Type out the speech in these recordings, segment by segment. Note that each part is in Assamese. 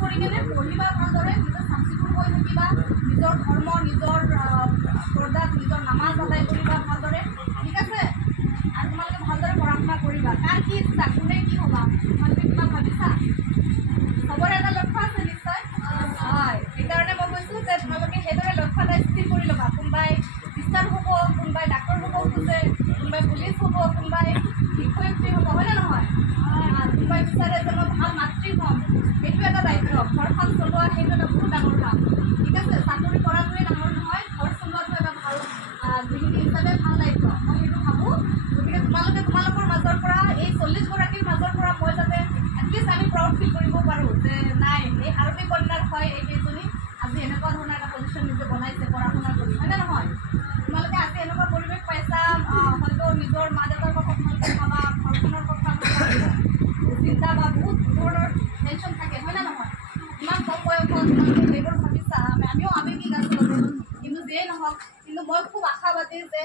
কৰি কেনে পঢ়িবা ভালদৰে, নিজৰ চাফ-চিকুণ হৈ থাকিবা, নিজৰ ধৰ্ম, নিজৰ পৰ্দাত নিজৰ নামাজ আদায় কৰিবা ভালদৰে, ঠিক আছে? আৰু তোমালোকে ভালদৰে পঢ়া শুনা কৰিবা। কাৰ কি ইচ্ছা, কোনে কি হ'বা, তোমালোকে কিবা ভাবিছা? চবৰে এটা লক্ষ্য আছে নিশ্চয়, হয়। সেইকাৰণে মই কৈছোঁ যে তোমালোকে সেইদৰে লক্ষ্য এটা স্থিৰ কৰি ল'বা। কোনোবাই টিচাৰ হ'ব, কোনোবাই ডাক্তৰ হ'ব খোজে, কোনোবাই পুলিচ হ'ব, কোনোবাই শিক্ষয়িত্ৰী হ'ব, হয়নে নহয়? কোনোবাই বিচাৰে যে মই ভাল মাতৃ হ'ম, সেইটো এটা দায়িত্ব। ঘৰখন চলোৱা সেইটো এটা বহুত ডাঙৰ কাম, ঠিক আছে? চাকৰি কৰাটোৱে ডাঙৰ নহয়, ঘৰ চলোৱাটো এটা ভাল গৃহিণী হিচাপে ভাল দায়িত্ব, মই সেইটো ভাবোঁ। গতিকে তোমালোকে তোমালোকৰ মাজৰ পৰা, এই 40গৰাকীৰ মাজৰ পৰা মই যাতে এটলিষ্ট আমি প্ৰাউড ফিল কৰিব পাৰোঁ যে নাই, এই আৰবী কন্যাৰ হয় এইকেইজনী আজি এনেকুৱা ধৰণৰ এটা পজিশ্যন নিজে বনাইছে পঢ়া শুনা কৰি, হয়নে নহয়? তোমালোকে আজি এনেকুৱা পৰিৱেশ পাইছা, হয়তো নিজৰ মা দেউতাৰ কথা তোমালোকে ভাবা, ঘৰখনৰ কথা ভাবা, চিন্তা বা বহুত ধৰণৰ টেনশ্যন থাকে, হয়নে নহয়? ইমান কম বয়সত তোমালোকে সেইবোৰ ভাবিছা, আমিও আৱেগিক আচলতে, কিন্তু যিয়েই নহওক, কিন্তু মই খুব আশাবাদী যে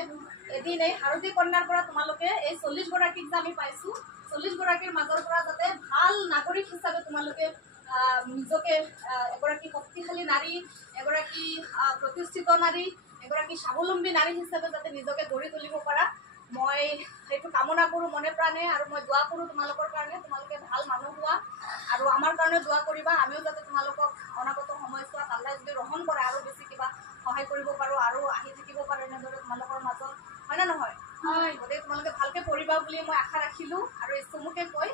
এদিন এই আৰবী কন্যাৰ পৰা তোমালোকে এই 40গৰাকীক যে আমি পাইছোঁ, 40গৰাকীৰ মাজৰ পৰা যাতে ভাল নাগৰিক হিচাপে তোমালোকে নিজকে এগৰাকী শক্তিশালী নাৰী, এগৰাকী প্ৰতিষ্ঠিত নাৰী, এগৰাকী স্বাৱলম্বী নাৰী হিচাপে যাতে নিজকে গঢ়ি তুলিব পাৰা, মই সেইটো কামনা কৰোঁ মনে প্ৰাণে। আৰু মই দোৱা কৰোঁ তোমালোকৰ কাৰণে, তোমালোকে ভাল মানুহ হোৱা, আৰু আমাৰ কাৰণে দোৱা কৰিবা, আমিও যাতে তোমালোকক অনাগত সময়ছোৱাত আল্লাই যদি গ্ৰহণ কৰে আৰু বেছি কিবা সহায় কৰিব পাৰোঁ, আৰু আহি থাকিব পাৰোঁ এনেদৰে তোমালোকৰ মাজত, হয়নে নহয়? হয়। গতিকে তোমালোকে ভালকৈ পঢ়িবা বুলি মই আশা ৰাখিলোঁ, আৰু এই চমুকে কৈ